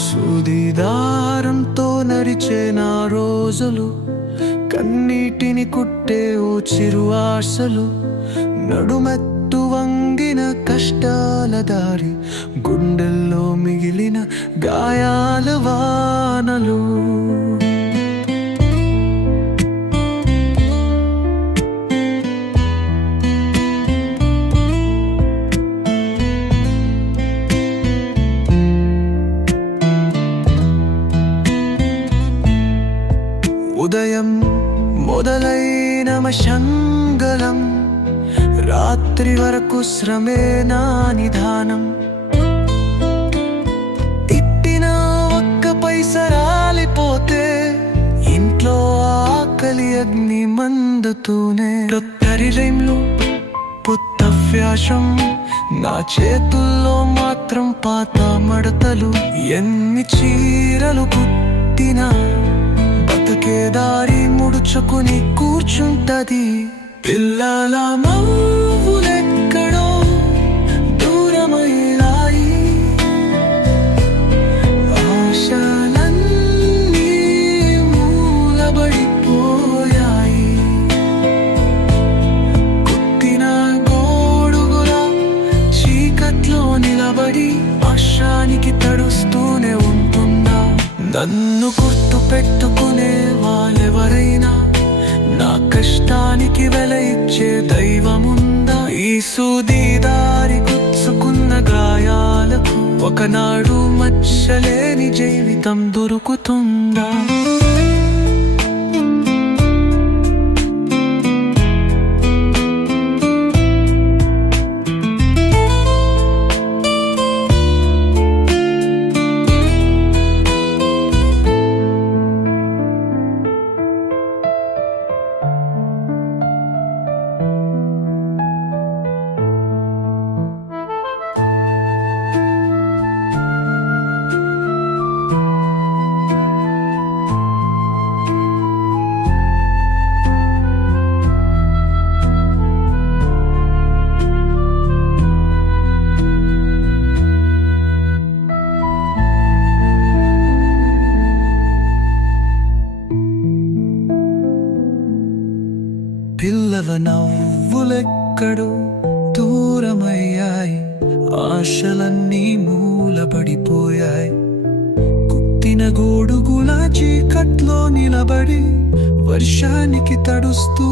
సూదిదారంతో నడిచే నా రోజులు, కన్నీటిని కుట్టే ఓ చిరు ఆశలు, నడుమెత్తు వంగిన కష్టాల దారి, గుండెల్లో మిగిలిన గాయాల వానలు. ఉదయం మొదలైన మశంగళం, రాత్రి వరకు శ్రమే నా నిధానం. ఇట్టిన ఒక్క పైస రాలిపోతే ఇంట్లో ఆకలి అగ్ని మండుతూనే. కొత్తరి రైమ్లు పుత్త వ్యాసం, నా చేతుల్లో మాత్రం పాత మడతలు. ఎన్ని చీరలు కుట్టినా బతుకే దారి ముడుచుకుని కూర్చుంటది. పిల్లల నవ్వులెక్కడో దూరమయ్యాయి, ఆశలన్నీ మూలబడిపోయాయి. కుట్టిన గోడుగుల చీకట్లో నిలబడి వర్షానికి తడుస్తూనే ఉంటుందా? నన్ను గుర్తు పెట్టుకునే వాళ్ళెవరైనా, నా కష్టానికి వెల ఇచ్చే దైవముందా? ఈ సూది దారి గుచ్చుకున్న గాయాలకు ఒకనాడు మచ్చలేని జీవితం దొరుకుతుందా? పిల్లల నవ్వులెక్కడో దూరమయ్యాయి, ఆశలన్నీ మూలబడిపోయాయి. కుట్టిన గోడుగుల చీకట్లో నిలబడి వర్షానికి తడుస్తూ